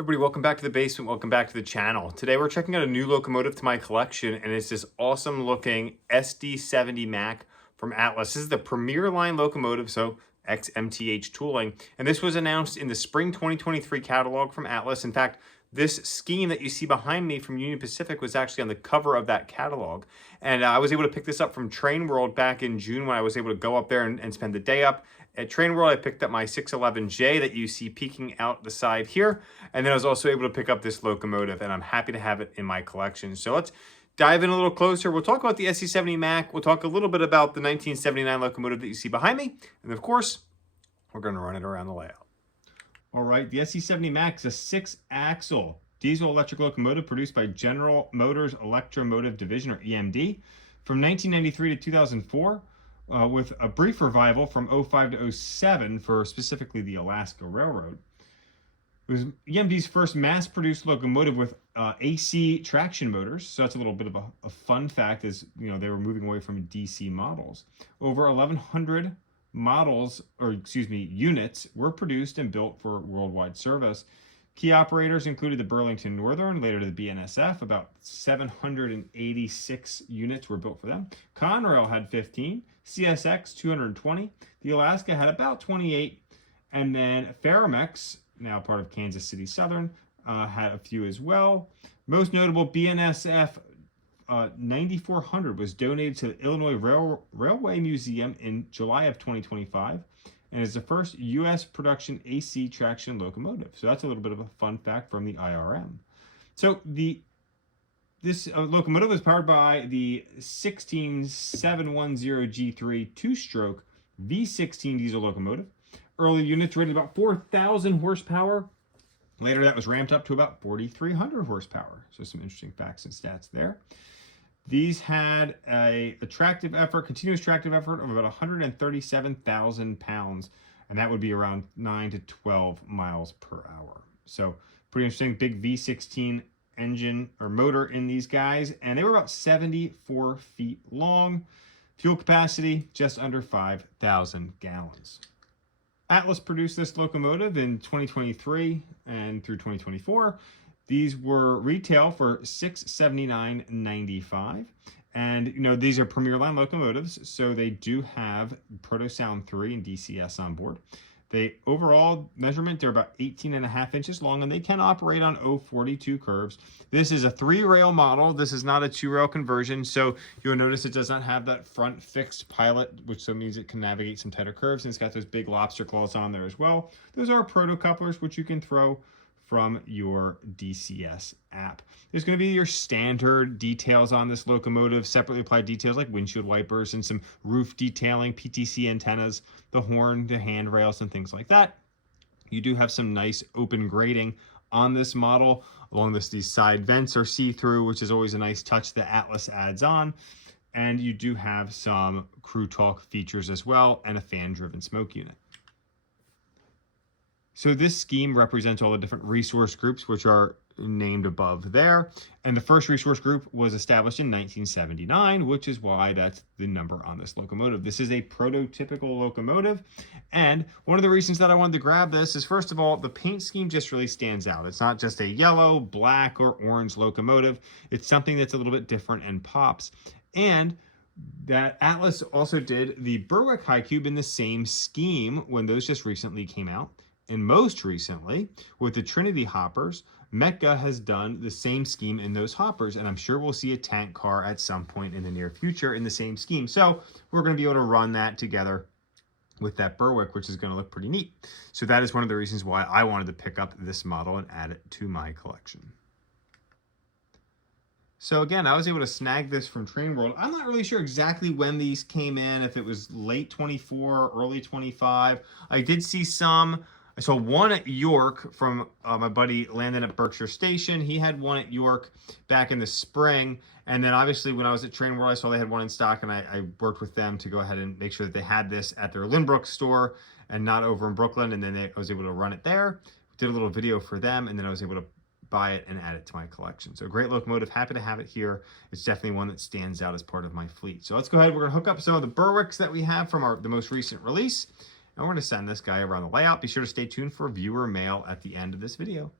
Everybody, welcome back to the basement. Welcome back to the channel. Today we're checking out a new locomotive to my collection, and it's this awesome looking SD70MAC from Atlas. This is the Premier Line locomotive, so XMTH tooling. And this was announced in the spring 2023 catalog from Atlas. In fact, this scheme that you see behind me from Union Pacific was actually on the cover of that catalog. And I was able to pick this up from Train World back in June when I was able to go up there and spend the day up. At Train World, I picked up my 611J that you see peeking out the side here. And then I was also able to pick up this locomotive, and I'm happy to have it in my collection. So let's dive in a little closer. We'll talk about the SD70MAC. We'll talk a little bit about the 1979 locomotive that you see behind me. And of course, we're going to run it around the layout. All right, the SD70MAC is a 6-axle diesel electric locomotive produced by General Motors Electromotive Division, or EMD, from 1993 to 2004. With a brief revival from 05 to 07 for specifically the Alaska Railroad. It was EMD's first mass-produced locomotive with AC traction motors, so that's a little bit of a fun fact, as you know, they were moving away from DC models. Over 1,100 models, or excuse me, units were produced and built for worldwide service. Key operators included the Burlington Northern, later to the BNSF. About 786 units were built for them. Conrail had 15, CSX 220, the Alaska had about 28, and then Ferromex, now part of Kansas City Southern, had a few as well. Most notable, BNSF 9400 was donated to the Illinois Railway Museum in July of 2025. And is the first U.S. production AC traction locomotive. So that's a little bit of a fun fact from the IRM. So this locomotive was powered by the 16710G3 two-stroke V16 diesel locomotive. Early units rated about 4,000 horsepower. Later that was ramped up to about 4,300 horsepower. So some interesting facts and stats there. These had a continuous tractive effort of about 137,000 pounds, and that would be around 9 to 12 miles per hour. So pretty interesting, big V16 engine or motor in these guys, and they were about 74 feet long. Fuel capacity, just under 5,000 gallons. Atlas produced this locomotive in 2023 and through 2024. These were retail for $679.95. And, you know, these are Premier Line locomotives, so they do have Proto-Sound 3 and DCS on board. They overall measurement, they're about 18.5 inches long, and they can operate on 042 curves. This is a 3-rail model. This is not a 2-rail conversion, so you'll notice it does not have that front fixed pilot, which so means it can navigate some tighter curves, and it's got those big lobster claws on there as well. Those are proto couplers, which you can throw from your DCS app. There's going to be your standard details on this locomotive, separately applied details like windshield wipers and some roof detailing, PTC antennas, the horn, the handrails, and things like that. You do have some nice open grating on this model. Along these side vents are see-through, which is always a nice touch that Atlas adds on. And you do have some crew talk features as well, and a fan-driven smoke unit. So this scheme represents all the different resource groups, which are named above there. And the first resource group was established in 1979, which is why that's the number on this locomotive. This is a prototypical locomotive. And one of the reasons that I wanted to grab this is, first of all, the paint scheme just really stands out. It's not just a yellow, black, or orange locomotive. It's something that's a little bit different and pops. And that Atlas also did the Berwick High Cube in the same scheme when those just recently came out. And most recently, with the Trinity hoppers, Metka has done the same scheme in those hoppers, and I'm sure we'll see a tank car at some point in the near future in the same scheme. So we're going to be able to run that together with that Berwick, which is going to look pretty neat. So that is one of the reasons why I wanted to pick up this model and add it to my collection. So again, I was able to snag this from Train World. I'm not really sure exactly when these came in, if it was late 24, early 25. I did see some. I saw one at York from my buddy Landon at Berkshire Station. He had one at York back in the spring. And then obviously when I was at Train World, I saw they had one in stock, and I worked with them to go ahead and make sure that they had this at their Lynbrook store and not over in Brooklyn. And then I was able to run it there, did a little video for them, and then I was able to buy it and add it to my collection. So a great locomotive, happy to have it here. It's definitely one that stands out as part of my fleet. So let's go ahead, we're gonna hook up some of the Berwicks that we have from the most recent release. And we're going to send this guy around the layout. Be sure to stay tuned for viewer mail at the end of this video.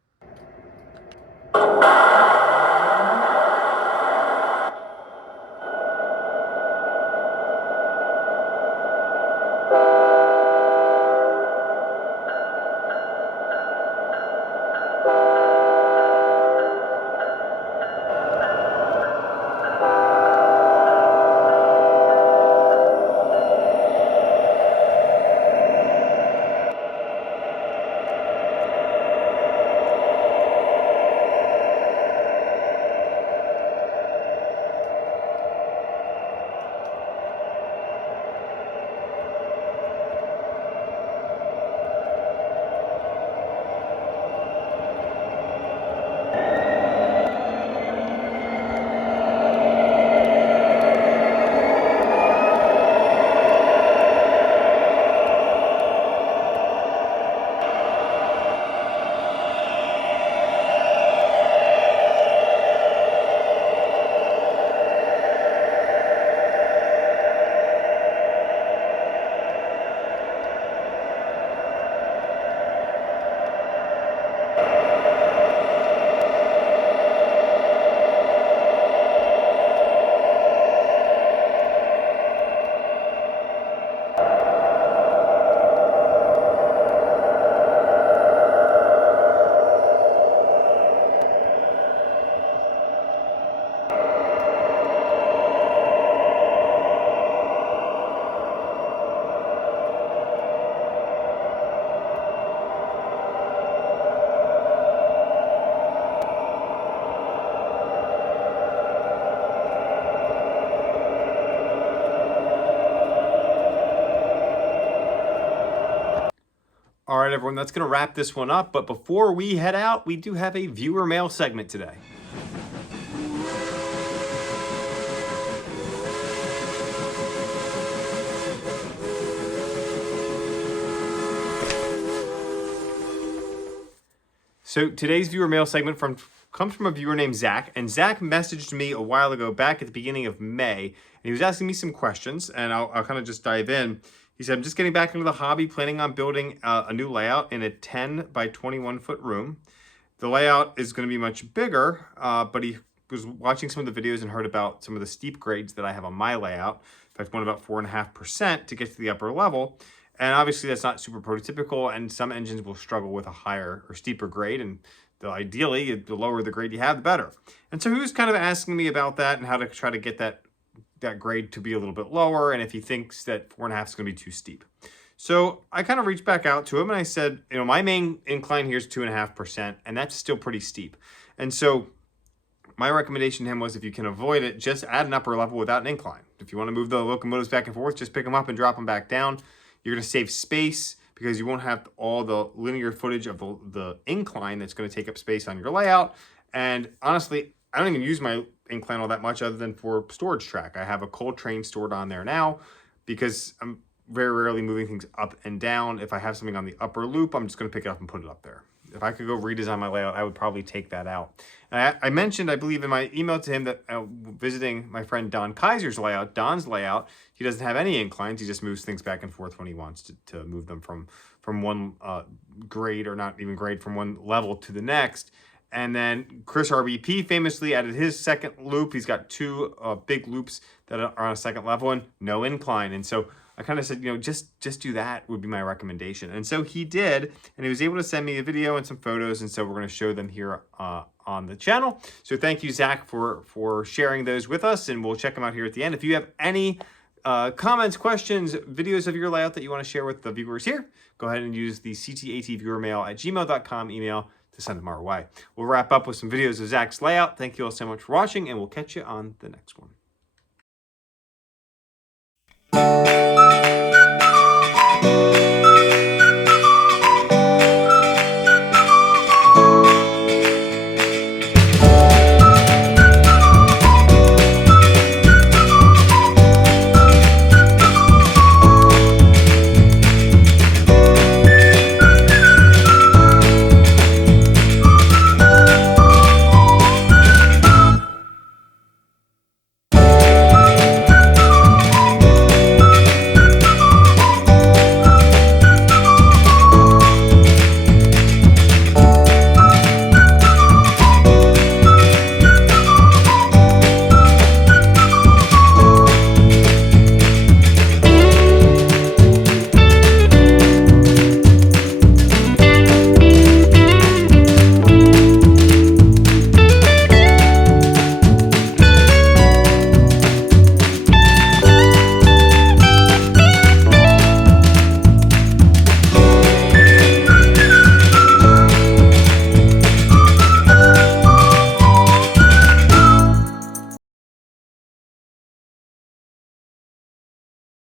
All right, everyone, that's going to wrap this one up. But before we head out, we do have a viewer mail segment today. So today's viewer mail segment comes from a viewer named Zach, and Zach messaged me a while ago back at the beginning of May, and he was asking me some questions, and I'll kind of just dive in. He said, I'm just getting back into the hobby, planning on building a new layout in a 10 by 21 foot room. The layout is going to be much bigger, but he was watching some of the videos and heard about some of the steep grades that I have on my layout. In fact, one about 4.5% to get to the upper level. And obviously that's not super prototypical, and some engines will struggle with a higher or steeper grade, and ideally, the lower the grade you have, the better. And so he was kind of asking me about that and how to try to get that grade to be a little bit lower, and if he thinks that 4.5 is going to be too steep. So I kind of reached back out to him and I said, you know, my main incline here is 2.5%, and that's still pretty steep. And so my recommendation to him was, if you can avoid it, just add an upper level without an incline. If you want to move the locomotives back and forth, just pick them up and drop them back down. You're going to save space because you won't have all the linear footage of the incline that's going to take up space on your layout. And honestly, I don't even use my incline all that much other than for storage track. I have a cold train stored on there now because I'm very rarely moving things up and down. If I have something on the upper loop, I'm just going to pick it up and put it up there. If I could go redesign my layout, I would probably take that out. And I mentioned, I believe in my email to him, that visiting my friend Don Kaiser's layout, Don's layout, he doesn't have any inclines. He just moves things back and forth when he wants to move them from one grade, or not even grade, from one level to the next. And then Chris RBP famously added his second loop. He's got two big loops that are on a second level and no incline. And so I kind of said, you know, just do that would be my recommendation. And so he did, and he was able to send me a video and some photos. And so we're going to show them here on the channel. So thank you, Zach, for sharing those with us, and we'll check them out here at the end. If you have any comments, questions, videos of your layout that you want to share with the viewers here, go ahead and use the CTATViewerMail@gmail.com email to send them our way. We'll wrap up with some videos of Zach's layout. Thank you all so much for watching, and we'll catch you on the next one.